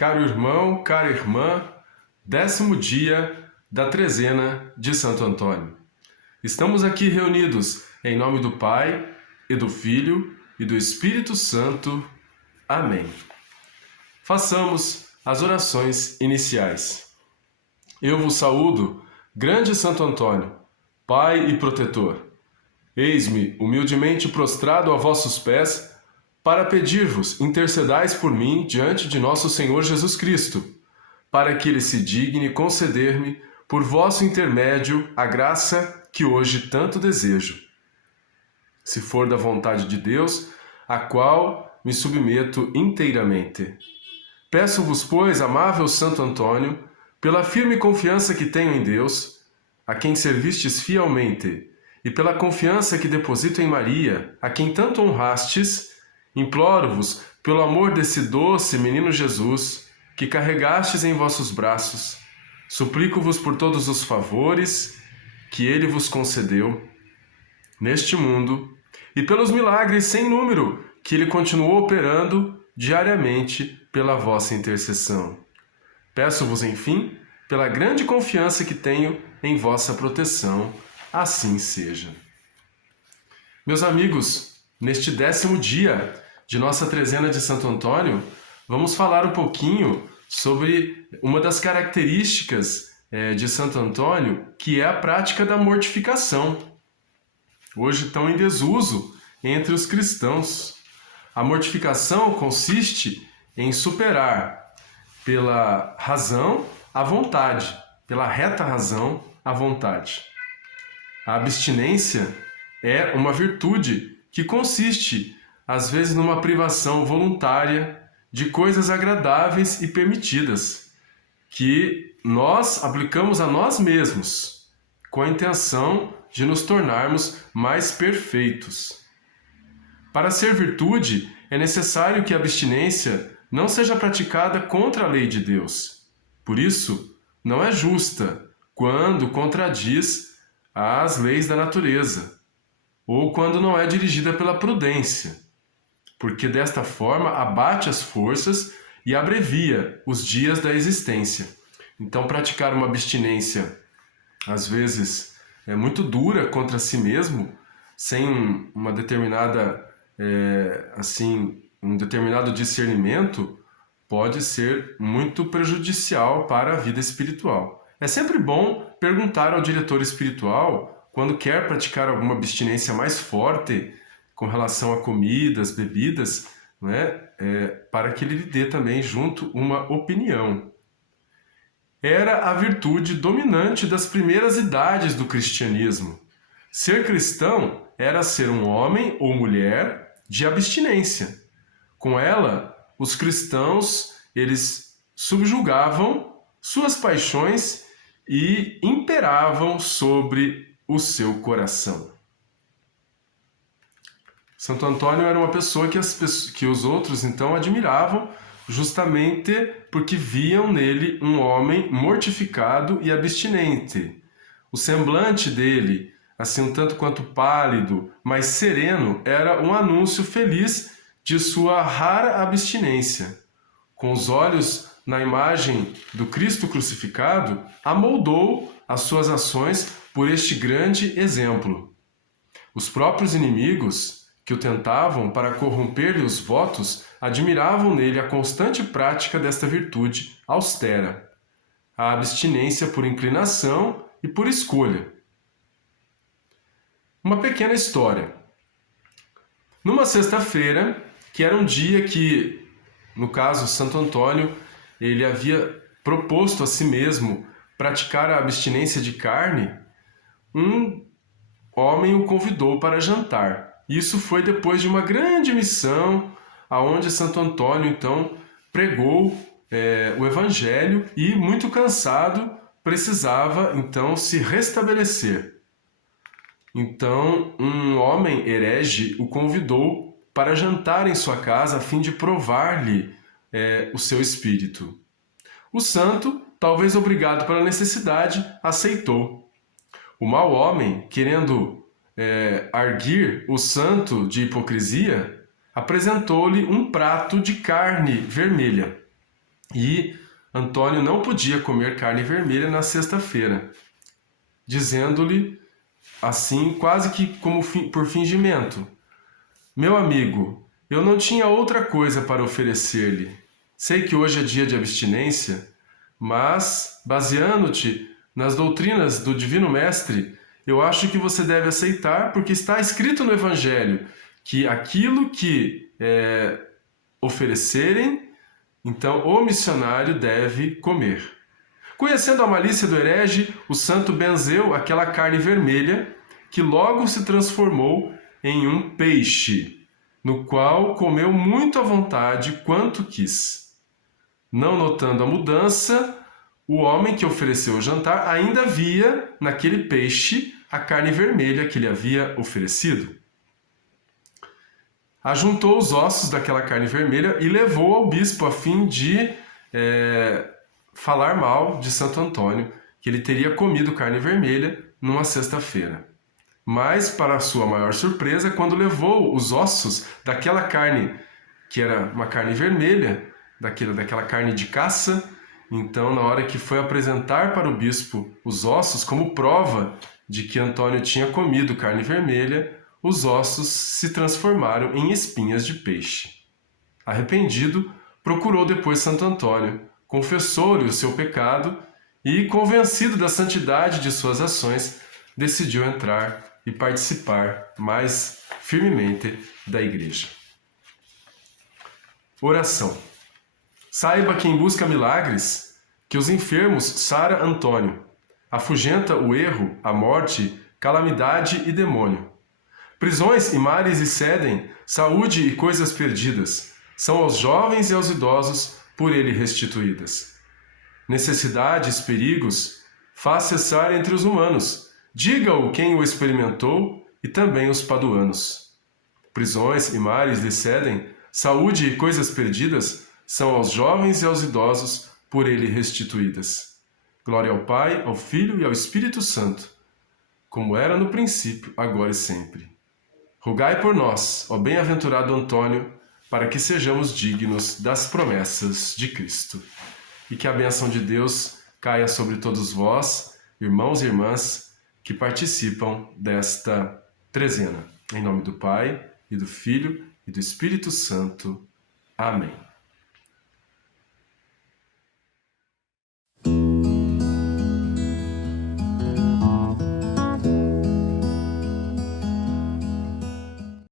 Caro irmão, cara irmã, 10º dia da trezena de Santo Antônio. Estamos aqui reunidos em nome do Pai, e do Filho, e do Espírito Santo. Amém. Façamos as orações iniciais. Eu vos saúdo, grande Santo Antônio, Pai e protetor. Eis-me humildemente prostrado a vossos pés, para pedir-vos, intercedais por mim diante de nosso Senhor Jesus Cristo, para que Ele se digne conceder-me, por vosso intermédio, a graça que hoje tanto desejo. Se for da vontade de Deus, a qual me submeto inteiramente. Peço-vos, pois, amável Santo Antônio, pela firme confiança que tenho em Deus, a quem servistes fielmente, e pela confiança que deposito em Maria, a quem tanto honrastes, imploro-vos, pelo amor desse doce menino Jesus, que carregastes em vossos braços, suplico-vos por todos os favores que ele vos concedeu neste mundo e pelos milagres sem número que ele continuou operando diariamente pela vossa intercessão. Peço-vos, enfim, pela grande confiança que tenho em vossa proteção, assim seja. Meus amigos, neste 10º dia de nossa trezena de Santo Antônio, vamos falar um pouquinho sobre uma das características de Santo Antônio, que é a prática da mortificação, hoje tão em desuso entre os cristãos. A mortificação consiste em superar pela razão a vontade, pela reta razão a vontade. A abstinência é uma virtude que consiste, às vezes, numa privação voluntária de coisas agradáveis e permitidas, que nós aplicamos a nós mesmos, com a intenção de nos tornarmos mais perfeitos. Para ser virtude, é necessário que a abstinência não seja praticada contra a lei de Deus. Por isso, não é justa quando contradiz as leis da natureza, ou quando não é dirigida pela prudência, porque desta forma abate as forças e abrevia os dias da existência. Então, praticar uma abstinência, às vezes, muito dura contra si mesmo, sem uma determinada, um determinado discernimento, pode ser muito prejudicial para a vida espiritual. É sempre bom perguntar ao diretor espiritual, quando quer praticar alguma abstinência mais forte com relação a comidas, bebidas, para que ele lhe dê também junto uma opinião. Era a virtude dominante das primeiras idades do cristianismo. Ser cristão era ser um homem ou mulher de abstinência. Com ela, os cristãos, eles subjugavam suas paixões e imperavam sobre o seu coração. Santo Antônio era uma pessoa que os outros, então, admiravam, justamente porque viam nele um homem mortificado e abstinente. O semblante dele, assim um tanto quanto pálido, mas sereno, era um anúncio feliz de sua rara abstinência. Com os olhos na imagem do Cristo crucificado, amoldou as suas ações por este grande exemplo. Os próprios inimigos que o tentavam para corromper-lhe os votos admiravam nele a constante prática desta virtude austera, a abstinência por inclinação e por escolha. Uma pequena história. Numa sexta-feira, que era um dia que, no caso Santo Antônio, ele havia proposto a si mesmo praticar a abstinência de carne, um homem o convidou para jantar. Isso foi depois de uma grande missão, aonde Santo Antônio, então, pregou o Evangelho e, muito cansado, precisava, então, se restabelecer. Então, um homem herege o convidou para jantar em sua casa a fim de provar-lhe o seu espírito. O santo, talvez obrigado pela necessidade, aceitou. O mau homem, querendo arguir o santo de hipocrisia, apresentou-lhe um prato de carne vermelha. E Antônio não podia comer carne vermelha na sexta-feira, dizendo-lhe assim, quase que como por fingimento: meu amigo, eu não tinha outra coisa para oferecer-lhe. Sei que hoje é dia de abstinência, mas, baseando-te nas doutrinas do Divino Mestre, eu acho que você deve aceitar, porque está escrito no Evangelho que aquilo que oferecerem, então o missionário deve comer. Conhecendo a malícia do herege, o santo benzeu aquela carne vermelha, que logo se transformou em um peixe, no qual comeu muito à vontade quanto quis. Não notando a mudança, o homem que ofereceu o jantar ainda via naquele peixe a carne vermelha que lhe havia oferecido. Ajuntou os ossos daquela carne vermelha e levou ao bispo a fim de falar mal de Santo Antônio, que ele teria comido carne vermelha numa sexta-feira. Mas, para sua maior surpresa, quando levou os ossos daquela carne, que era uma carne vermelha, daquela carne de caça, então, na hora que foi apresentar para o bispo os ossos, como prova de que Antônio tinha comido carne vermelha, os ossos se transformaram em espinhas de peixe. Arrependido, procurou depois Santo Antônio, confessou-lhe o seu pecado e, convencido da santidade de suas ações, decidiu entrar e participar mais firmemente da igreja. Oração. Saiba quem busca milagres que os enfermos sara Antônio, afugenta o erro, a morte, calamidade e demônio. Prisões e mares excedem, saúde e coisas perdidas, são aos jovens e aos idosos por ele restituídas. Necessidades, perigos, faz cessar entre os humanos, diga-o quem o experimentou e também os paduanos. Prisões e mares lhe cedem, saúde e coisas perdidas, são aos jovens e aos idosos por ele restituídas. Glória ao Pai, ao Filho e ao Espírito Santo, como era no princípio, agora e sempre. Rogai por nós, ó bem-aventurado Antônio, para que sejamos dignos das promessas de Cristo. E que a bênção de Deus caia sobre todos vós, irmãos e irmãs, que participam desta trezena. Em nome do Pai, e do Filho, e do Espírito Santo. Amém.